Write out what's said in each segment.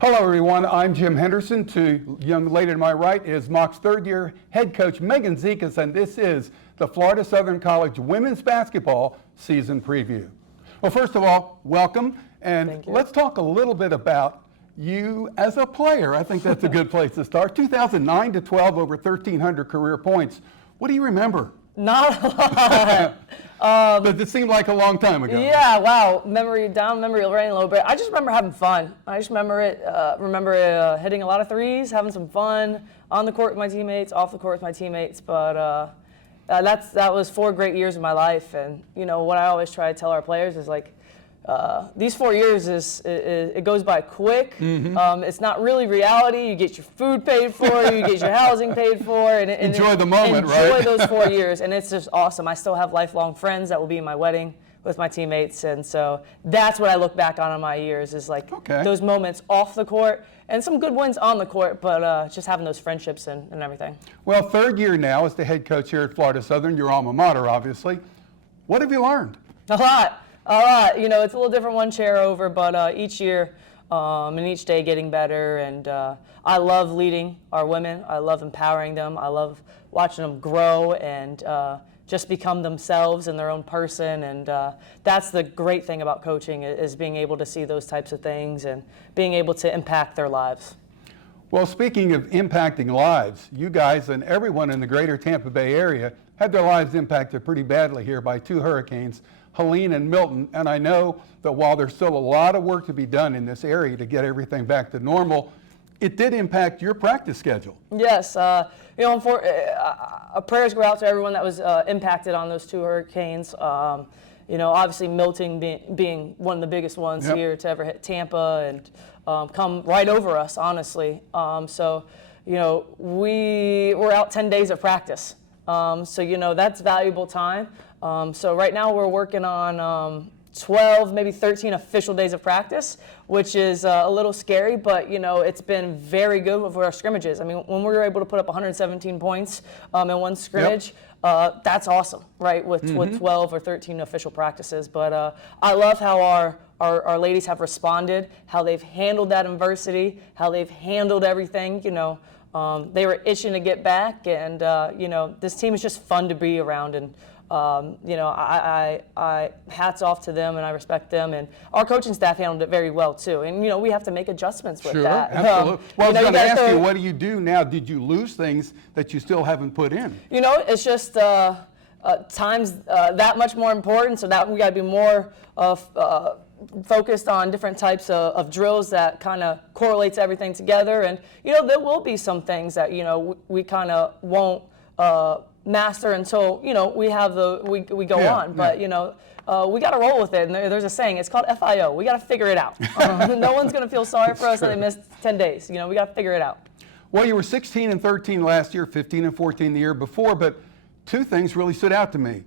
Hello, everyone. I'm Jim Henderson. To young lady to my right is Mock's third-year head coach, Megan Dzikas, and this is the Florida Southern College women's basketball season preview. Well, first of all, welcome, and let's talk a little bit about you as a player. I think that's a good place to start. 2009 to 12, over 1,300 career points. What do you remember? Not a lot. But it seemed like a long time ago. Yeah, wow. Memory lane a little bit. I just remember having fun. I just remember hitting a lot of threes, having some fun on the court with my teammates, off the court with my teammates. But that was 4 great years of my life. And you know what I always try to tell our players is like, these 4 years it goes by quick. Mm-hmm. It's not really reality. You get your food paid for, you get your housing paid for, and enjoy the moment, right? Enjoy those 4 years, and it's just awesome. I still have lifelong friends that will be in my wedding with my teammates, and so that's what I look back on in my years is like those moments off the court and some good wins on the court, but just having those friendships and everything. Well, third year now as the head coach here at Florida Southern, your alma mater, obviously. What have you learned? A lot. You know, it's a little different one chair over, but each year and each day getting better. And I love leading our women. I love empowering them. I love watching them grow and just become themselves and their own person. And that's the great thing about coaching is being able to see those types of things and being able to impact their lives. Well, speaking of impacting lives, you guys and everyone in the greater Tampa Bay area had their lives impacted pretty badly here by 2 hurricanes, Helene and Milton, and I know that while there's still a lot of work to be done in this area to get everything back to normal, it did impact your practice schedule. Yes, you know, prayers go out to everyone that was impacted on those 2 hurricanes. You know, obviously Milton being one of the biggest ones here to ever hit Tampa and come right over us, honestly. So, you know, we were out 10 days of practice. So, you know, that's valuable time. So right now we're working on 12, maybe 13 official days of practice, which is a little scary, but, you know, it's been very good with our scrimmages. I mean, when we were able to put up 117 points in one scrimmage, that's awesome, right, with 12 or 13 official practices. But I love how our ladies have responded, how they've handled that adversity, how they've handled everything, you know. They were itching to get back, and, you know, this team is just fun to be around. And you know, I hats off to them, and I respect them, and our coaching staff handled it very well too. And you know, we have to make adjustments with that. Absolutely. Well, I was going to ask you, what do you do now? Did you lose things that you still haven't put in? You know, it's just times that much more important. So that we got to be more focused on different types of drills that kind of correlates everything together. And you know, there will be some things that you know we kind of won't master until you know we have we go on. But you know, we got to roll with it. And there's a saying, it's called FIO. We got to figure it out. No one's going to feel sorry for us that they missed 10 days. You know, we got to figure it out. Well, you were 16 and 13 last year, 15 and 14 the year before, but 2 things really stood out to me.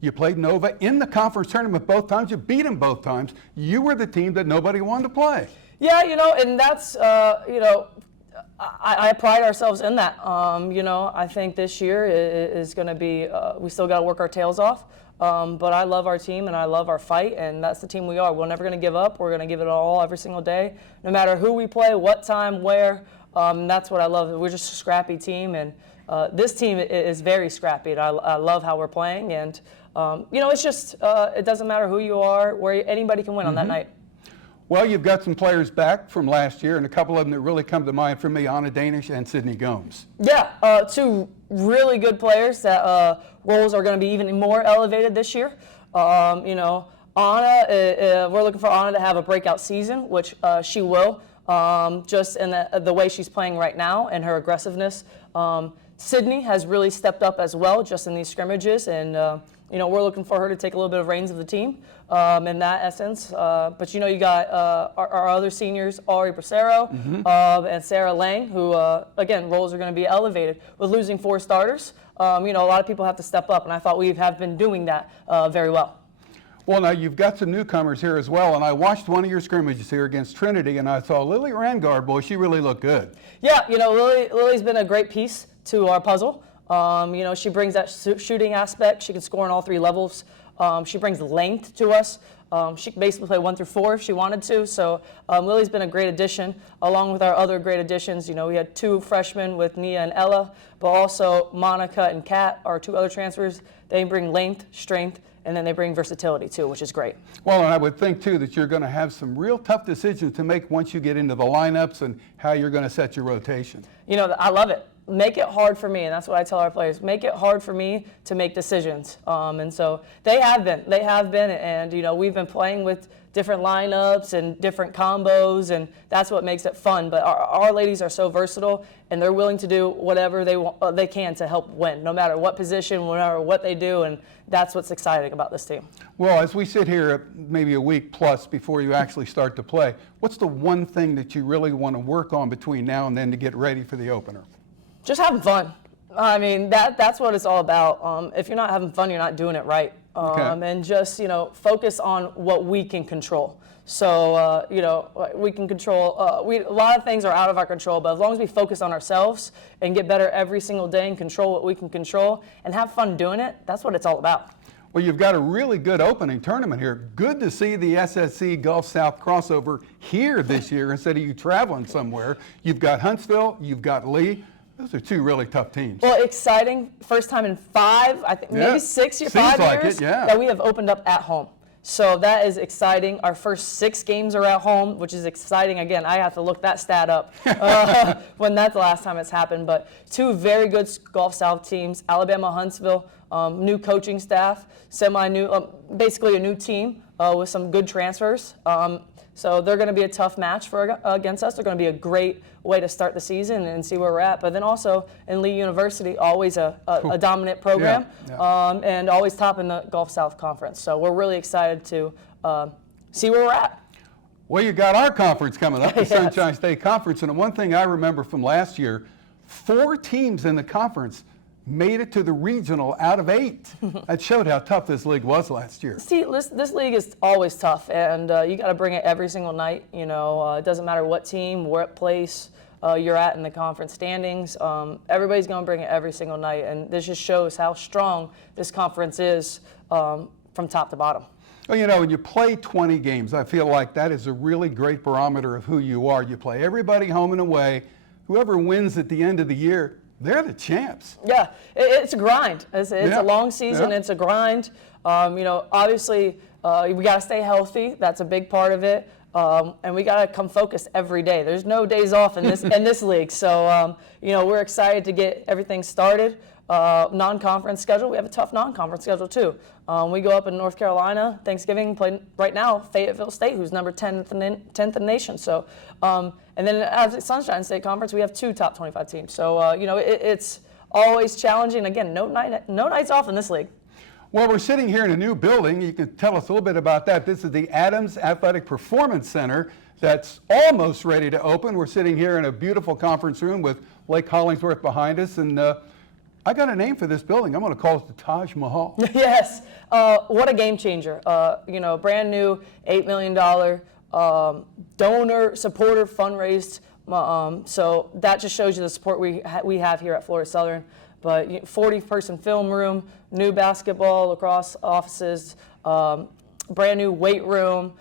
You played Nova in the conference tournament both times. You beat them both times. You were the team that nobody wanted to play. Yeah, you know, and that's you know, I pride ourselves in that. You know, I think this year is going to be, we still got to work our tails off. But I love our team and I love our fight, and that's the team we are. We're never going to give up. We're going to give it all every single day, no matter who we play, what time, where. That's what I love. We're just a scrappy team, and this team is very scrappy. And I love how we're playing, and you know, it's just it doesn't matter who you are, where anybody can win on that night. Well, you've got some players back from last year, and a couple of them that really come to mind for me, Anna Danish and Sydney Gomes. Yeah, 2 really good players that roles are going to be even more elevated this year. You know, Anna, we're looking for Anna to have a breakout season, which she will, just in the way she's playing right now and her aggressiveness. Sydney has really stepped up as well, just in these scrimmages, and you know, we're looking for her to take a little bit of reins of the team in that essence. But you know, you got our other seniors, Ari Bracero and Sarah Lang, who again, roles are going to be elevated. With losing 4 starters, you know, a lot of people have to step up, and I thought we have been doing that very well. Well, now you've got some newcomers here as well, and I watched one of your scrimmages here against Trinity, and I saw Lily Rangard. Boy, she really looked good. Yeah, you know, Lily's been a great piece to our puzzle. You know, she brings that shooting aspect. She can score on all 3 levels. She brings length to us. She can basically play 1 through 4 if she wanted to. So Lily's been a great addition, along with our other great additions. You know, we had 2 freshmen with Nia and Ella, but also Monica and Kat, our 2 other transfers. They bring length, strength, and then they bring versatility too, which is great. Well, and I would think too that you're going to have some real tough decisions to make once you get into the lineups and how you're going to set your rotation. You know, I love it. Make it hard for me, and that's what I tell our players. Make it hard for me to make decisions. And so they have been, and you know, we've been playing with different lineups and different combos, and that's what makes it fun. But our ladies are so versatile, and they're willing to do whatever they can to help win, no matter what position, no matter what they do, and that's what's exciting about this team. Well, as we sit here maybe a week plus before you actually start to play, what's the one thing that you really want to work on between now and then to get ready for the opener? Just having fun. I mean, that's what it's all about. If you're not having fun, you're not doing it right. And just, you know, focus on what we can control. So, you know, we can control, a lot of things are out of our control, but as long as we focus on ourselves and get better every single day and control what we can control and have fun doing it, that's what it's all about. Well, you've got a really good opening tournament here. Good to see the SSC Gulf South crossover here this year instead of you traveling somewhere. You've got Huntsville, you've got Lee. Those are 2 really tough teams. Well, exciting. First time in 5, I think maybe 6 or 5 years that we have opened up at home. So that is exciting. Our first 6 games are at home, which is exciting. Again, I have to look that stat up when that's the last time it's happened. But 2 very good Gulf South teams, Alabama, Huntsville, new coaching staff, semi-new, basically a new team with some good transfers. So they're going to be a tough match against us. They're going to be a great way to start the season and see where we're at. But then also in Lee University, always a dominant program, and always top in the Gulf South Conference. So we're really excited to see where we're at. Well, you got our conference coming up, the Sunshine State Conference. And the one thing I remember from last year, 4 teams in the conference made it to the regional out of 8. That showed how tough this league was last year. See, this league is always tough, and you got to bring it every single night. You know, it doesn't matter what team, what place you're at in the conference standings. Everybody's going to bring it every single night, and this just shows how strong this conference is from top to bottom. Well, you know, when you play 20 games, I feel like that is a really great barometer of who you are. You play everybody home and away. Whoever wins at the end of the year, they're the champs. Yeah, it's a grind. It's a long season. It's a grind. You know, obviously, we got to stay healthy. That's a big part of it. And we got to come focused every day. There's no days off in this league. So, you know, we're excited to get everything started. Non-conference schedule. We have a tough non-conference schedule too. We go up in North Carolina, Thanksgiving, play right now Fayetteville State, who's number 10th in the nation. So, and then as the Sunshine State Conference, we have 2 top 25 teams. So, you know, it's always challenging. Again, no nights off in this league. Well, we're sitting here in a new building. You can tell us a little bit about that. This is the Adams Athletic Performance Center that's almost ready to open. We're sitting here in a beautiful conference room with Lake Hollingsworth behind us, and I got a name for this building. I'm going to call it the Taj Mahal. Yes. What a game changer. You know, brand new $8 million donor supporter fundraised. So that just shows you the support we have here at Florida Southern. But 40-person film room, new basketball, lacrosse offices, brand new weight room,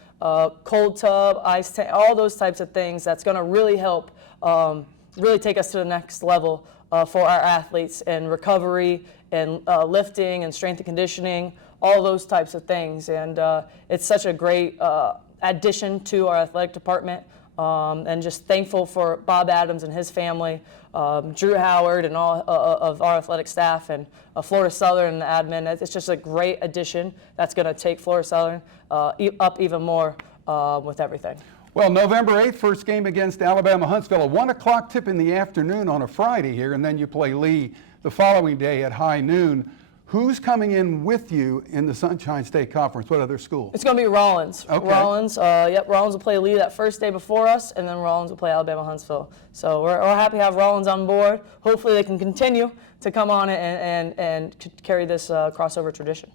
cold tub, ice tank, all those types of things. That's going to really help really take us to the next level for our athletes and recovery and lifting and strength and conditioning, all those types of things. And it's such a great addition to our athletic department. And just thankful for Bob Adams and his family, Drew Howard and all of our athletic staff, and Florida Southern and the admin. It's just a great addition that's going to take Florida Southern up even more with everything. Well, November 8th, first game against Alabama Huntsville, a 1 o'clock tip in the afternoon on a Friday here, and then you play Lee the following day at high noon. Who's coming in with you in the Sunshine State Conference? What other schools? It's going to be Rollins. Okay. Rollins, Rollins will play Lee that first day before us, and then Rollins will play Alabama Huntsville. So we're happy to have Rollins on board. Hopefully they can continue to come on and carry this crossover tradition.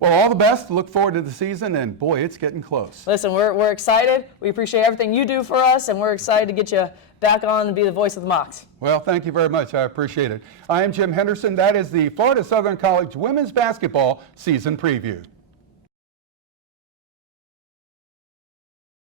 Well, all the best. Look forward to the season, and boy, it's getting close. Listen, we're excited. We appreciate everything you do for us, and we're excited to get you back on and be the voice of the Mocs. Well, thank you very much. I appreciate it. I am Jim Henderson. That is the Florida Southern College Women's Basketball Season Preview.